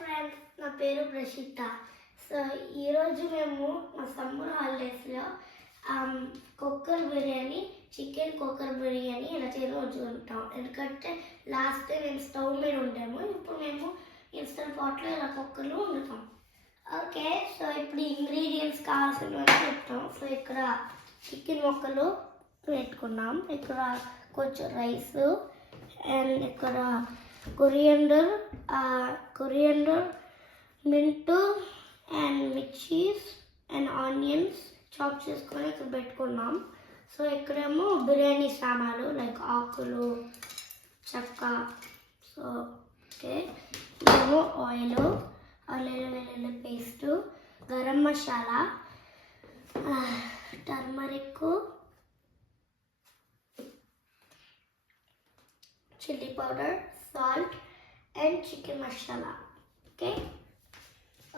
Friends, నా పేరు ప్రశిత. So ఈరోజు మేము మా సమ్మర్ హాలిడేస్లో cooker biryani, chicken cooker biryani ఇలా చేసుకుంటాం. ఎందుకంటే లాస్ట్ టైం మేము స్టవ్ మీద ఉంటాము, ఇప్పుడు మేము ఇన్స్టెంట్ పాట్లో ఇలా కుక్కర్లో వండుతాం. ఓకే, సో ఇప్పుడు ఇంగ్రీడియంట్స్ కావాల్సినవి చెప్తాం. సో ఇక్కడ చికెన్ ముక్కలు పెట్టుకున్నాం, ఇక్కడ కొంచెం రైస్, అండ్ ఇక్కడ coriander, mint and mirchis and onions chop చేసుకొని ఇక్కడ పెట్టుకున్నాం. సో ఇక్కడేమో బిర్యానీ సామాన్లు లైక్ ఆకులు, చెక్క. సో ఓకే, ఇదేమో ఆయిల్, అల్లం వెల్లుల్లి paste, garam masala, turmeric, chilli powder, salt and chicken masala.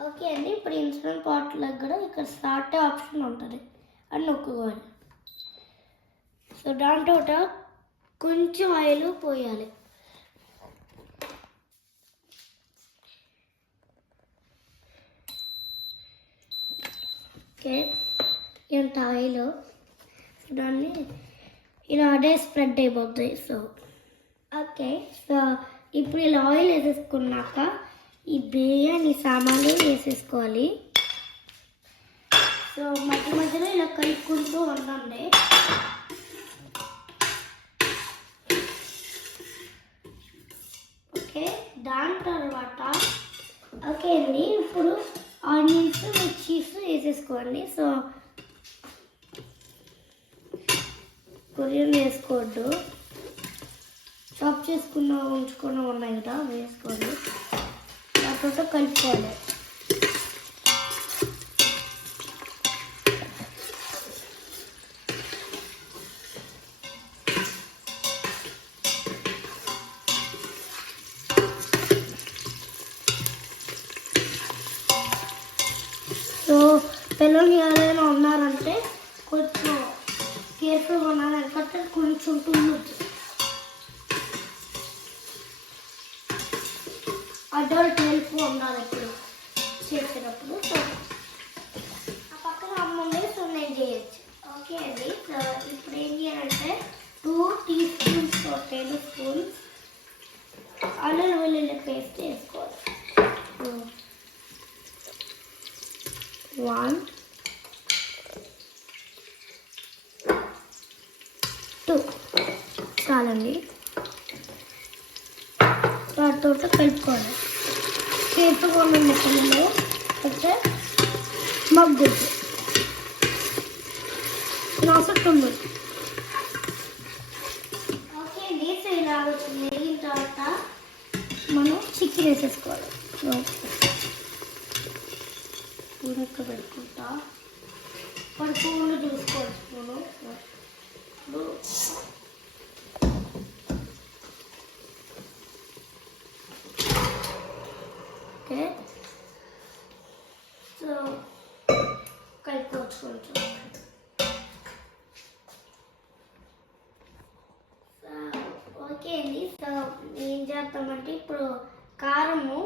Okay అండి, ఇప్పుడు ఇన్స్టెంట్ పాట్లో కూడా ఇక్కడ స్టార్ట్ ఆప్షన్ ఉంటుంది, అని నొక్కుకోవాలి. సో దాంట్లో కొంచెం ఆయిల్ పోయాలి. ఓకే, ఎంత ఆయిల్ దాన్ని ఇలా అదే స్ప్రెడ్ అయిపోతుంది. సో ఓకే, సో ఇప్పుడు ఇలా ఆయిల్ వేసేసుకున్నాక ఈ బిర్యానీ సామాన్లు వేసేసుకోవాలి. సో మధ్య మధ్యలో ఇలా కలుపుకుంటూ ఉండండి. ఓకే, దాని తర్వాత ఓకే అండి, ఇప్పుడు ఆనియన్స్, మిర్చీస్ వేసేసుకోండి. సో కొరియన్ వేసుకోవద్దు, చాప్ చేసుకున్న ఉంచుకున్న ఉన్నాయి కదా, వేసుకోండి. దాంతో కలుపుకోవాలి. సో పిల్లలు ఎవరైనా ఉన్నారంటే కొంచెం కేర్ఫుల్గా ఉన్నారు, ఎందుకంటే కొంచెం తుమ్ముచ్చు. అడల్ట్ హెల్ప్ ఉండాలి ఎప్పుడు చేసేటప్పుడు. సో ఆ పక్కన అమ్ముంది, సో నేను చేయొచ్చు. ఓకే అండి, సో ఇప్పుడు ఏం చేయాలంటే 2 teaspoons టేబుల్ స్పూన్స్ అల్లం వెల్లుల్లి పేస్ట్ వేసుకోవాలి. 1 2 చాలండి. వాటితో కలుపుకోవాలి. చేతుగా ఉన్న ముక్కలలో అయితే మగ్గుద్ది, నాసుతుంది. ఓకే అండి, సో ఇలా వేగిన తర్వాత మనం చికెన్ వేసేసుకోవాలి. ఉడక పెట్టుకుంటా పడుకోకుండా చూసుకోవాలి స్పూను. ఇప్పుడు ఓకే, సో కలుపుకోవచ్చు కొంచెం. ఓకే అండి, సో ఏం చేస్తామంటే ఇప్పుడు కారము.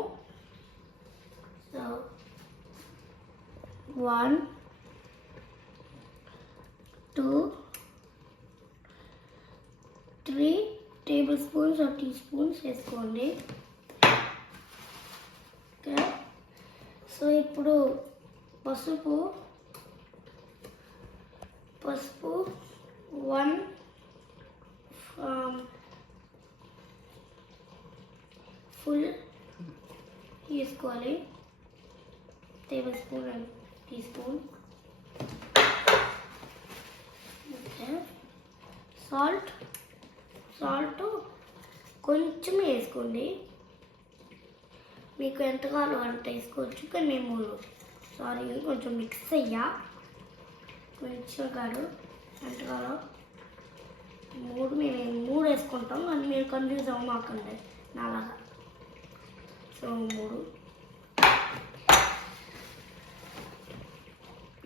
So 1 2 3 tablespoons or teaspoons వేసుకోండి. ఓకే, సో ఇప్పుడు పసుపు 1 ఫుల్ తీసుకోవాలి, tablespoon and teaspoon. Okay, salt కొంచెం వేసుకోండి, మీకు ఎంత కావాలో అంత వేసుకోవచ్చు. కానీ మేము కొంచెం మిక్స్ అయ్యా, కొంచెం కాదు ఎంత కావాలో 3 మేము వేసుకుంటాం, కానీ మీరు కన్ఫ్యూజ్ అవ్వమాకండి నాలాగా. సో 3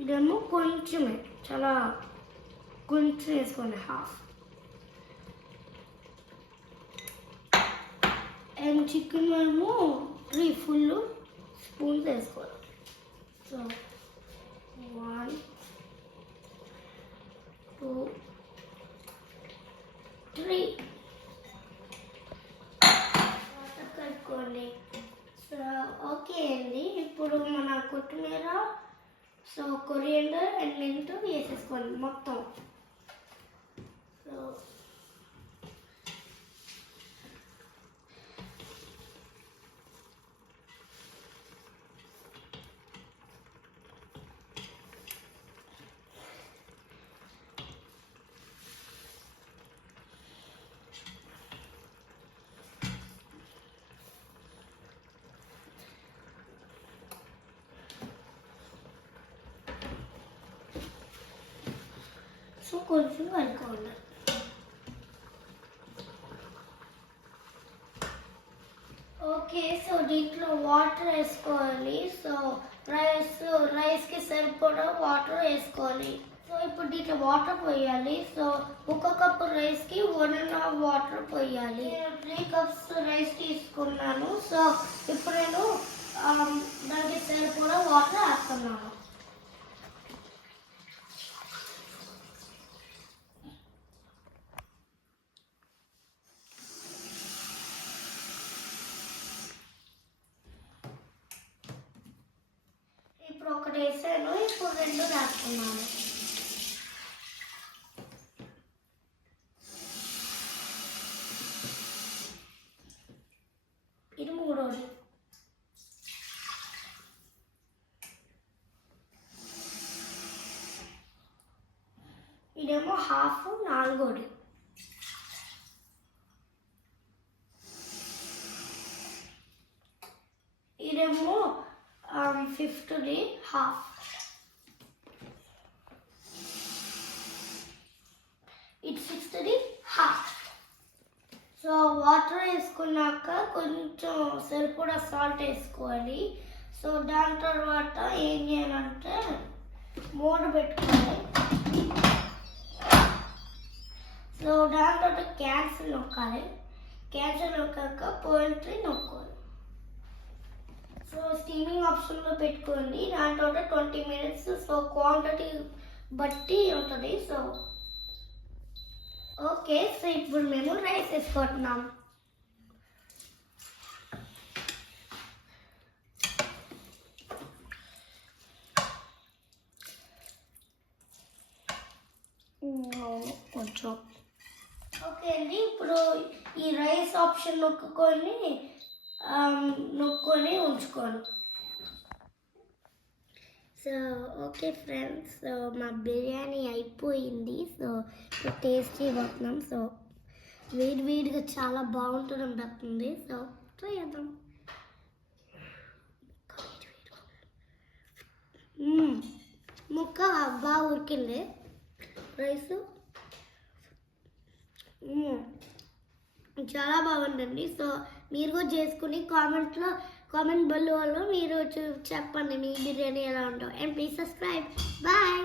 ఇదేమో కొంచెమే, చాలా కొంచెం వేసుకోండి, హాఫ్. అండ్ చికెన్ ఏమో 3 ఫుల్ కొత్తిమీర, సో కొరియండర్ అండ్ మింట్ వేసేసుకోండి మొత్తం. సో కొంచెం కలుపుకోండి. ఓకే, సో దీంట్లో వాటర్ వేసుకోవాలి. సో రైస్కి సరిపడా వాటర్ వేసుకోవాలి. సో ఇప్పుడు దీంట్లో వాటర్ పోయాలి. సో 1 కప్పు రైస్కి 1.5 వాటర్ పోయాలి. నేను 3 కప్స్ రైస్ తీసుకున్నాను. సో ఇప్పుడు నేను దానికి సరిపడా వాటర్ వేస్తున్నాను. ఇప్పుడు ఒకటి వేసాను, ఇప్పుడు 2 రాస్తున్నాను. ఇది 3వది. ఇదేమో హాఫ్ 4వది. ఇదేమో 5th హాఫ్. ఇది 6th హాఫ్. సో వాటర్ వేసుకున్నాక కొంచెం సరిపడా సాల్ట్ వేసుకోవాలి. సో దాని తర్వాత ఏం చేయాలంటే మూత పెట్టుకోవాలి. సో దాని తర్వాత క్యాన్సిల్ నొక్కాలి. క్యాన్సిల్ నొక్కాక పోల్ట్రీ నొక్కాలి. సో స్టీమింగ్ ఆప్షన్లో పెట్టుకోండి. దాని తర్వాత 20 minutes. సో క్వాంటిటీ బట్టి ఉంటుంది. సో ఓకే, సో ఇప్పుడు మేము రైస్ వేసుకుంటున్నాం. కొంచెం ఓకే అండి. ఇప్పుడు ఈ రైస్ ఆప్షన్ నొక్కొని ఉంచుకోండి. సో ఓకే ఫ్రెండ్స్, సో మా బిర్యానీ అయిపోయింది. సో టేస్టీ పడుతున్నాం. సో వేడిగా చాలా బాగుంటుంది అనిపిస్తుంది. సో ట్రై చేద్దాం. ముక్క బాగా ఉడికింది. రైస్ చాలా బాగుంటుంది. సో మీరు కూడా చేసుకుని కామెంట్ బెల్లో మీరు చెప్పండి మీ బిర్యానీ ఎలా ఉందో. And please subscribe. బాయ్.